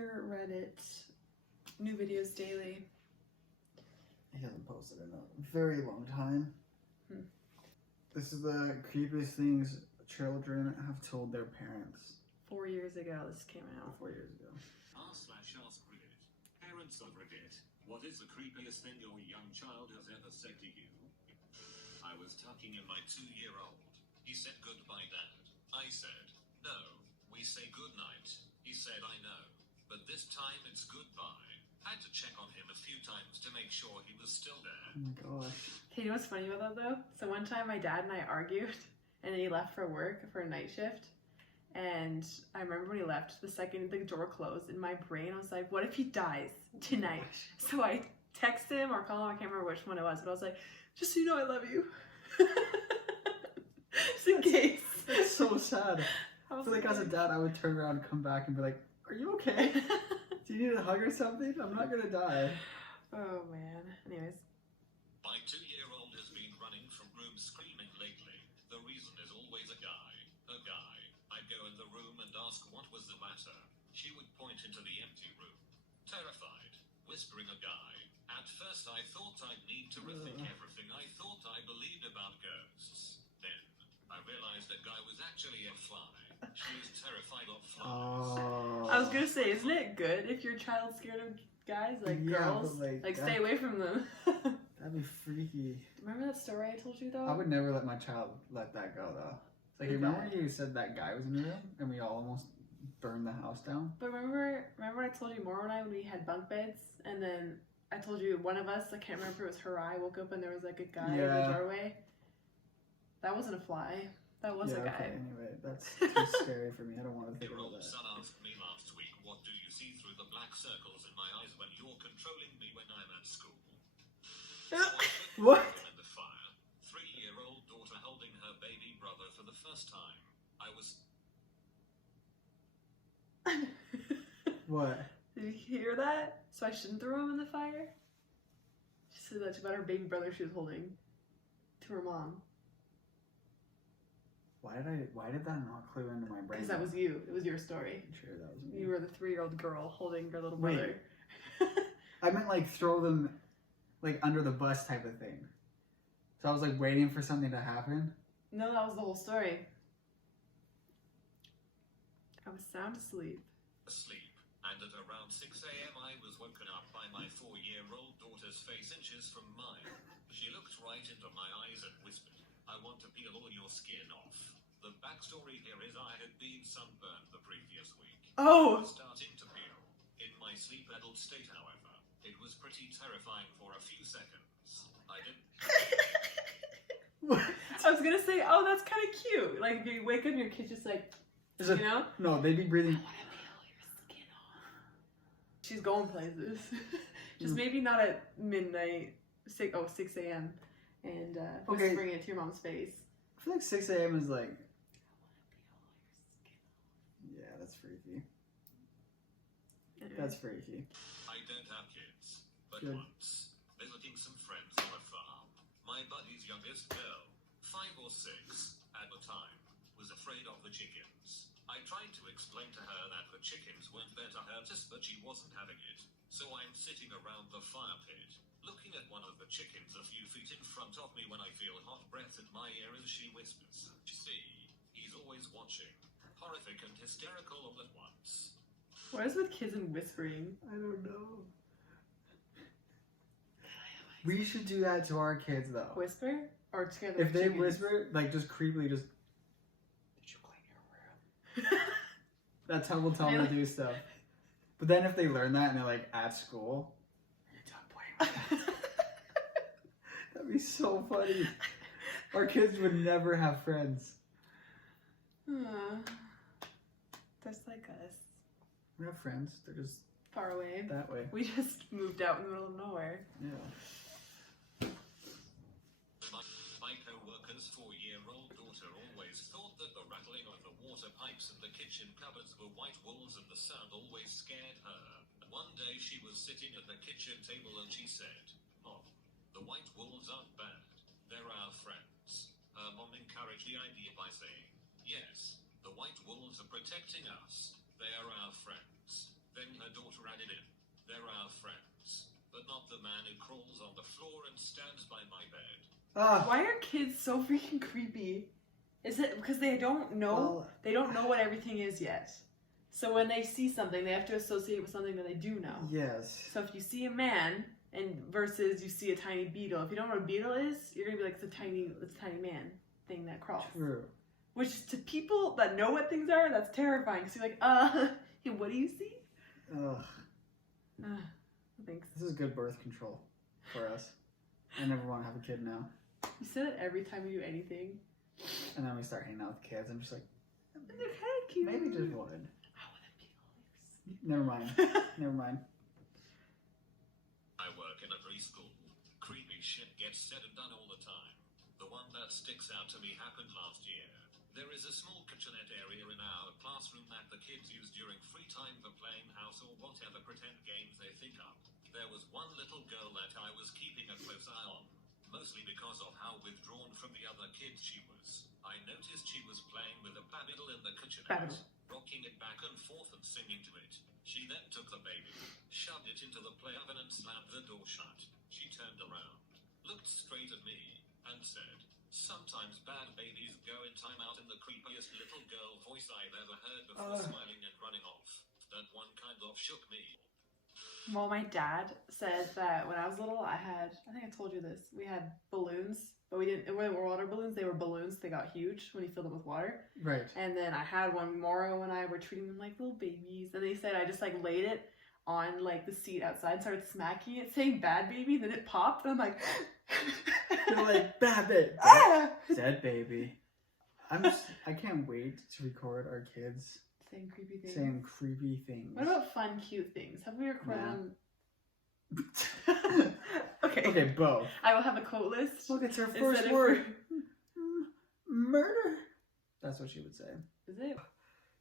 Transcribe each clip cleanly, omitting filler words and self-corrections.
your Reddit? New videos daily. He hasn't posted in a very long time. This is the creepiest things children have told their parents. 4 years ago this came out. 4 years ago. r/AskReddit. Parents of Reddit. What is the creepiest thing your young child has ever said to you? I was tucking in my 2-year-old. He said, "Goodbye, Dad." I said, "No, we say goodnight." He said, "I know, but this time it's goodbye." Had to check on him a few times to make sure he was still there. Oh my gosh. Hey, you know what's funny about that though? So one time my dad and I argued and then he left for work for a night shift. And I remember when he left, the second the door closed, in my brain I was like, what if he dies tonight? So I texted him or called him, I can't remember which one it was, but I was like, just so you know I love you. Just in case. It's so sad. I I feel like as a dad I would turn around and come back and be like, are you okay? Do you need a hug or something? I'm not gonna die. Oh man. Anyways. My 2-year-old has been running from rooms screaming lately. The reason is always a guy. A guy. I'd go in the room and ask what was the matter. She would point into the empty room. Terrified. Whispering a guy. At first I thought I'd need to rethink everything I thought I believed about ghosts. Then I realized that guy was actually a fly. She was terrified of flies. Oh. I was gonna say, isn't it good if your child's scared of guys, like Yeah, girls? but, Like stay away from them. That'd be freaky. Remember that story I told you though? I would never let my child let that go though. Like, Okay. remember when you said that guy was in the room and we all almost burned the house down? But remember when I told you Mora and I when we had bunk beds, and then I told you one of us, I can't remember if it was her, I woke up and there was like a guy in the doorway. That wasn't a fly. That was a guy. Okay, anyway, that's too scary for me. I don't want to think Your about old that. son asked me last week, what do you see through the black circles in my eyes when you're controlling me when I'm at school? What? In the fire. 3-year-old daughter holding her baby brother for the first time. I was... Did What? you hear that? So I shouldn't throw him in the fire? She said that's about her baby brother she was holding to her mom. Why did that not clue into my brain? Because that was you. It was your story. I'm sure that was me. You were the 3-year-old girl holding your little Wait. brother. I meant like throw them like under the bus type of thing. So I was like waiting for something to happen. No, that was the whole story. I was sound asleep. Asleep, and at around 6 a.m. I was woken up by my 4-year-old daughter's face inches from mine. She looked right into my eyes and whispered, "I want to peel all your skin off." The backstory here is I had been sunburned the previous week. Oh! I was starting to peel. In my sleep-addled state, however, it was pretty terrifying for a few seconds. I didn't... What? I was gonna say, oh, that's kind of cute. Like, if you wake up and your kid's just like, you know? No, they'd be breathing. I want to peel your skin off. She's going places. Just maybe not at midnight, 6 a.m. and whispering it to your mom's face. I feel like 6 a.m. is like... I want to peel your skin off. Yeah, that's freaky. Anyway. That's freaky. I don't have kids, but Good. once, visiting some friends on a farm, my buddy's youngest girl, 5 or 6 at the time, was afraid of the chickens. I tried to explain to her that the chickens weren't there to hurt us, but she wasn't having it. So I'm sitting around the fire pit, looking at one of the chickens a few feet in front of me when I feel hot breath at my ear as she whispers, "See, he's always watching." Horrific and hysterical all at once. What is with kids and whispering? I don't know. We should do that to our kids though. Whisper? Or together If with they chickens? whisper, like just creepily just... Did you clean your room? That's how we'll tell them to do stuff. But then if they learn that and they're like at school, you're done playing with that. That'd be so funny. Our kids would never have friends. Just like us. We have friends. They're just Far away. that way. We just moved out in the middle of nowhere. Yeah. My co-worker's 4-year-old daughter always thought that the rattling of the water pipes in the kitchen cupboards were white wolves and the sound always scared her. One day she was sitting at the kitchen table and she said, "Mom, the white wolves aren't bad. They're our friends." Her mom encouraged the idea by saying, "Yes, the white wolves are protecting us. They are our friends." Then her added in, "They're our friends, but not the man who crawls on the floor and stands by my bed." Why are kids so freaking creepy? Is it because they don't know? They don't know what everything is yet. So when they see something, they have to associate with something that they do know. Yes. So if you see a man and versus you see a tiny beetle, if you don't know what a beetle is, you're gonna be like, it's a tiny man thing that crawls. True. Which to people that know what things are, that's terrifying. Because you're like, what do you see? Ugh. Thanks. This is good birth control for us. I never want to have a kid now. You said it every time you do anything. And then we start hanging out with kids. I'm just like, They're kind of cute. maybe just one. I want to be yours. Never mind. Never mind. I work in a preschool. Creepy shit gets said and done all the time. The one that sticks out to me happened last year. There is a small kitchenette area in our classroom that the kids use during free time for playing house or whatever pretend games they think up. There was one little girl that I was keeping a close eye on, mostly because of how withdrawn from the other kids she was. I noticed she was playing with a babiddle in the kitchenette, rocking it back and forth and singing to it. She then took the baby, shoved it into the play oven and slammed the door shut. She turned around, looked straight at me, and said, "Sometimes bad babies go in timeout," in the creepiest little girl voice I've ever heard before, smiling and running off. That one kind of shook me. Well, my dad said that when I was little, I think I told you this, we had balloons, but they weren't water balloons, they were balloons. They got huge when you filled them with water. Right. And then I had one, Moro and I were treating them like little babies. And they said I just like laid it on like the seat outside, started smacking it, saying "bad baby," then it popped. And I'm like, You're like, "Babbit." ah! Dead baby. I can't wait to record our kids Saying creepy things. saying creepy things. What about fun, cute things? Have we recorded them? Okay. Okay, both. I will have a quote list. Look, it's her Instead first of- word. Murder. That's what she would say. Is it?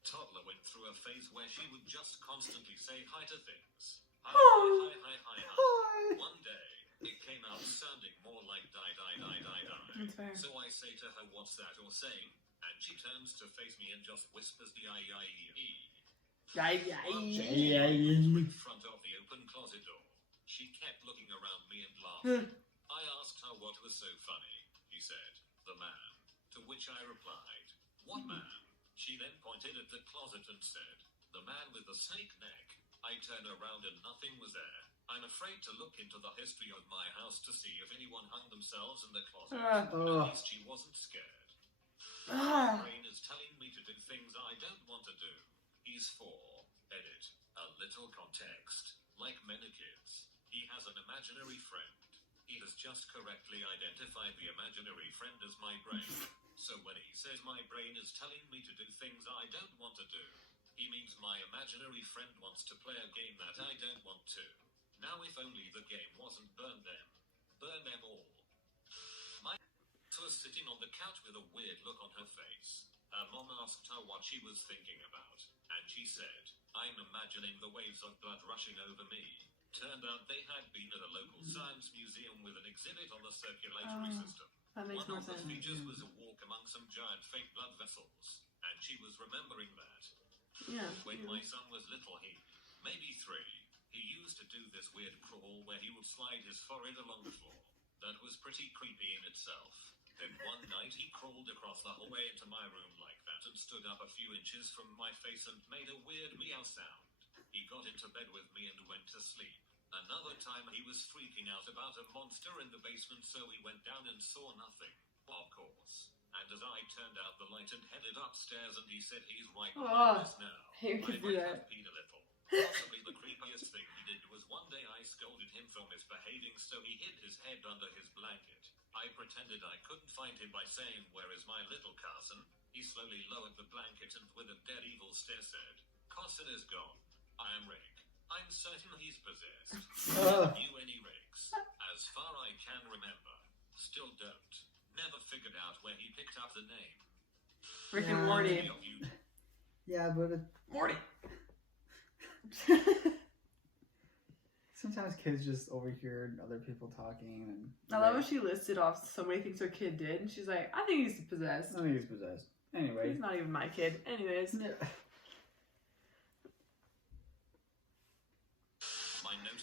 Toddler went through a phase where she would just constantly say hi to things. Hi, Oh. hi, hi, hi, hi, hi. Hi. One day, it came out sounding more like die, die, die, die, die. That's fair. So I say to her, "What's that you're saying?" And she turns to face me and just whispers the I-I-E. In front of the open closet door. She kept looking around me and laughing. I asked her what was so funny. He said, "The man." To which I replied, "What man?" She then pointed at the closet and said, "The man with the snake neck." I turned around and nothing was there. I'm afraid to look into the history of my house to see if anyone hung themselves in the closet. At least she wasn't scared. My brain is telling me to do things I don't want to do. He's 4. Edit. A little context. Like many kids, he has an imaginary friend. He has just correctly identified the imaginary friend as my brain. So when he says my brain is telling me to do things I don't want to do, he means my imaginary friend wants to play a game that I don't want to. Now if only the game wasn't burn them all. My was sitting on the couch with a weird look on her face. Her mom asked her what she was thinking about, and she said, "I'm imagining the waves of blood rushing over me." Turned out they had been at a local science museum with an exhibit on the circulatory system. That makes One more of the sense. features was a walk among some giant fake blood vessels, and she was remembering that. Yeah. When my son was little, maybe 3, he used to do this weird crawl where he would slide his forehead along the floor. That was pretty creepy in itself. Then one night he crawled across the hallway into my room like that and stood up a few inches from my face and made a weird meow sound. He got into bed with me and went to sleep. Another time he was freaking out about a monster in the basement, so we went down and saw nothing, of course. And as I turned out the light and headed upstairs, and he said he's right behind us now. You I can do might that. have peed a little. Possibly the creepiest thing he did was one day I scolded him for misbehaving, so he hid his head under his blanket. I pretended I couldn't find him by saying, "Where is my little Carson?" He slowly lowered the blanket and with a dead evil stare said, "Carson is gone. I am Rick. I'm certain he's possessed. Never knew any Ricks. As far I can remember. Still don't. Never figured out where he picked up the name." Rick Yeah. and Morty. Any of you Yeah, but Morty. sometimes kids just overhear other people talking, and I love how she listed off so many things her kid did, and she's like, "I think he's possessed. I think he's possessed. Anyway. He's not even my kid." Anyways. Yeah.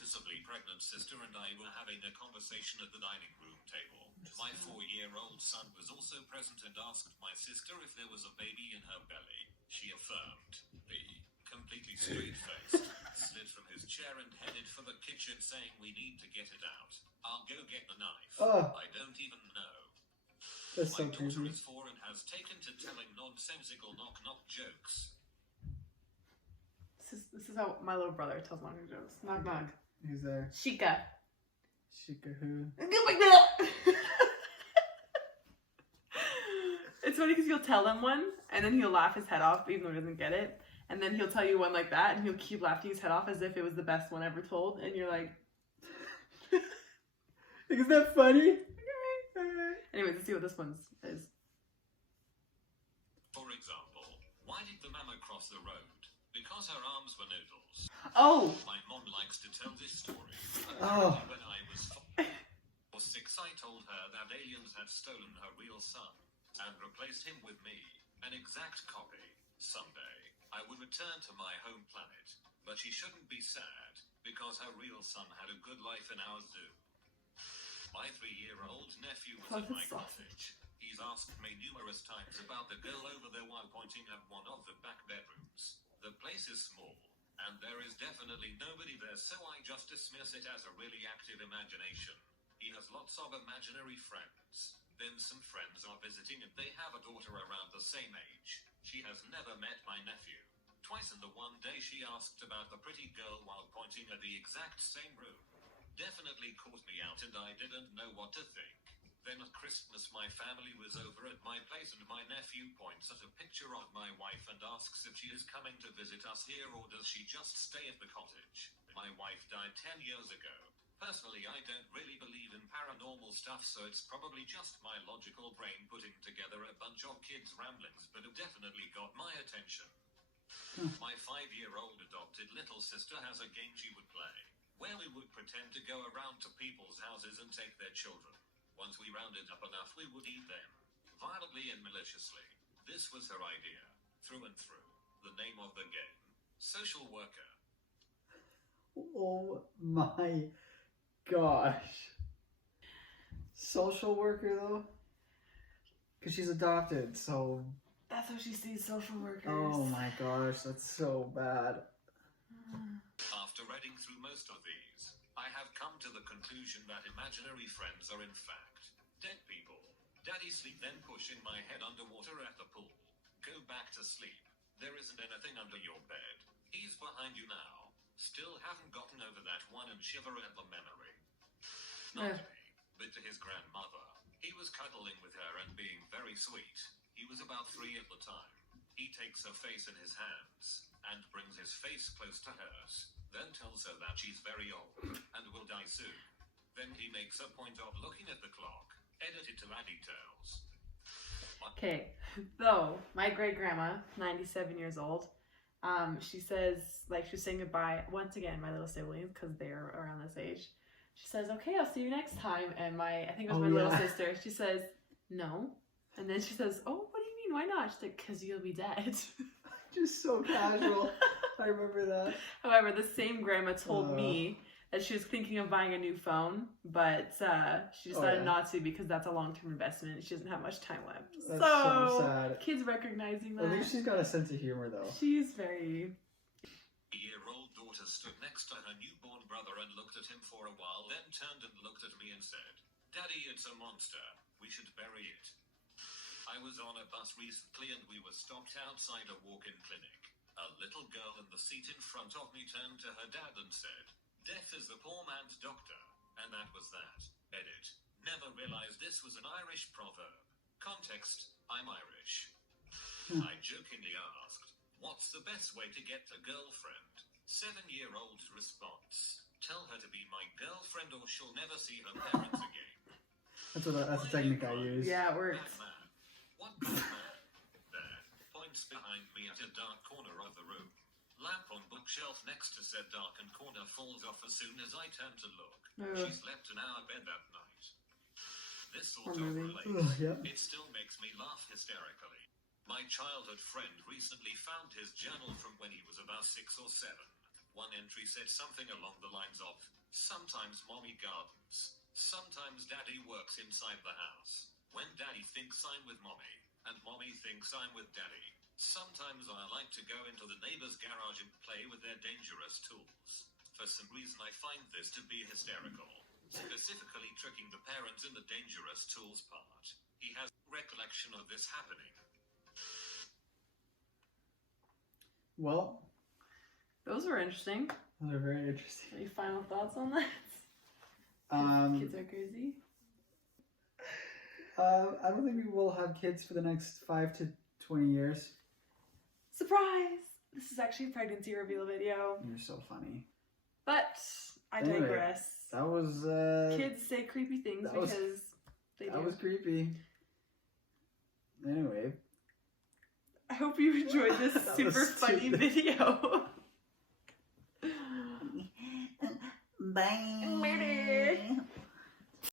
noticeably pregnant sister and I were having a conversation at the dining room table. My 4-year-old son was also present and asked my sister if there was a baby in her belly. She affirmed. B, completely straight-faced, slid from his chair and headed for the kitchen saying we need to get it out. I'll go get the knife. Oh. I don't even know. That's so My daughter creepy. is 4 and has taken to telling nonsensical knock-knock jokes. This is how my little brother tells knock jokes. Knock knock. Who's there? Chica. Chica who? Go like that. It's funny because you'll tell him one and then he'll laugh his head off even though he doesn't get it. And then he'll tell you one like that and he'll keep laughing his head off as if it was the best one ever told. And you're like... Is that funny? Anyways, let's see what this one is. For example, why did the mama cross the road? Because her arms were noodles. Oh! My mom likes to tell this story. Oh. When I was 5 or 6, I told her that aliens had stolen her real son and replaced him with me, an exact copy. Someday, I would return to my home planet, but she shouldn't be sad because her real son had a good life in our zoo. My 3-year-old nephew was at my cottage. He's asked me numerous times about the girl over there while pointing at one of the back bedrooms. The place is small, and there is definitely nobody there, so I just dismiss it as a really active imagination. He has lots of imaginary friends. Then some friends are visiting and they have a daughter around the same age. She has never met my nephew. Twice in the one day she asked about the pretty girl while pointing at the exact same room. Definitely caught me out and I didn't know what to think. Then at Christmas my family was over at my place and my nephew points at a picture of my wife and asks if she is coming to visit us here or does she just stay at the cottage. My wife died 10 years ago. Personally, I don't really believe in paranormal stuff, so it's probably just my logical brain putting together a bunch of kids' ramblings, but it definitely got my attention. My 5-year-old adopted little sister has a game she would play, where we would pretend to go around to people's houses and take their children. Once we rounded up enough, we would eat them, violently and maliciously. This was her idea, through and through. The name of the game, Social Worker. Oh my gosh. Social worker though? Because she's adopted, so... That's how she sees social workers. Oh my gosh, that's so bad. After reading through most of these, I have come to the conclusion that imaginary friends are in fact dead people. Daddy sleep, then pushing my head underwater at the pool. Go back to sleep. There isn't anything under your bed. He's behind you now. Still haven't gotten over that one and shiver at the memory. Not to me, but to his grandmother. He was cuddling with her and being very sweet. He was about 3 at the time. He takes her face in his hands and brings his face close to hers, then tells her that she's very old and will die soon. Then he makes a point of looking at the clock, edited to add details. Okay, so my great grandma, 97 years old, she says, like, she's saying goodbye once again, my little siblings, because they're around this age. She says, okay, I'll see you next time. And I think it was my little sister, she says, no. And then she says, oh, what do you mean? Why not? She's like, because you'll be dead. Just so casual. I remember that. However, the same grandma told me that she was thinking of buying a new phone, but she decided not to because that's a long-term investment. She doesn't have much time left. That's so sad. Kids recognizing that. At least she's got a sense of humor, though. She's very... Year-old daughter stood next to her newborn brother and looked at him for a while, then turned and looked at me and said, Daddy, it's a monster. We should bury it. I was on a bus recently and we were stopped outside a walk-in clinic. A little girl in the seat in front of me turned to her dad and said, Death is the poor man's doctor. And that was that. Edit. Never realized this was an Irish proverb. Context, I'm Irish. I jokingly asked, what's the best way to get a girlfriend? 7-year-old's response, tell her to be my girlfriend or she'll never see her parents again. That's a technique I use. Yeah, it works. Batman. What Batman? There. Points behind me at a dark corner of the room. Lamp on bookshelf next to said darkened corner falls off as soon as I turn to look. She slept in our bed that night. This sort of relates. It still makes me laugh hysterically. My childhood friend recently found his journal from when he was about 6 or 7. One entry said something along the lines of, sometimes mommy gardens, sometimes daddy works inside the house. When daddy thinks I'm with mommy, and mommy thinks I'm with daddy, sometimes I like to go into the neighbor's garage and play with their dangerous tools. For some reason I find this to be hysterical, specifically tricking the parents in the dangerous tools part. He has recollection of this happening. Well, Those were interesting. those are very interesting. Any final thoughts on that? Kids are crazy. I don't think we will have kids for the next 5 to 20 years. Surprise! This is actually a pregnancy reveal video. You're so funny. But I Anyway, digress. That was Kids say creepy things that was- because they do. that was creepy. Anyway, I hope you enjoyed this That super was funny stupid. video. bye. Bye.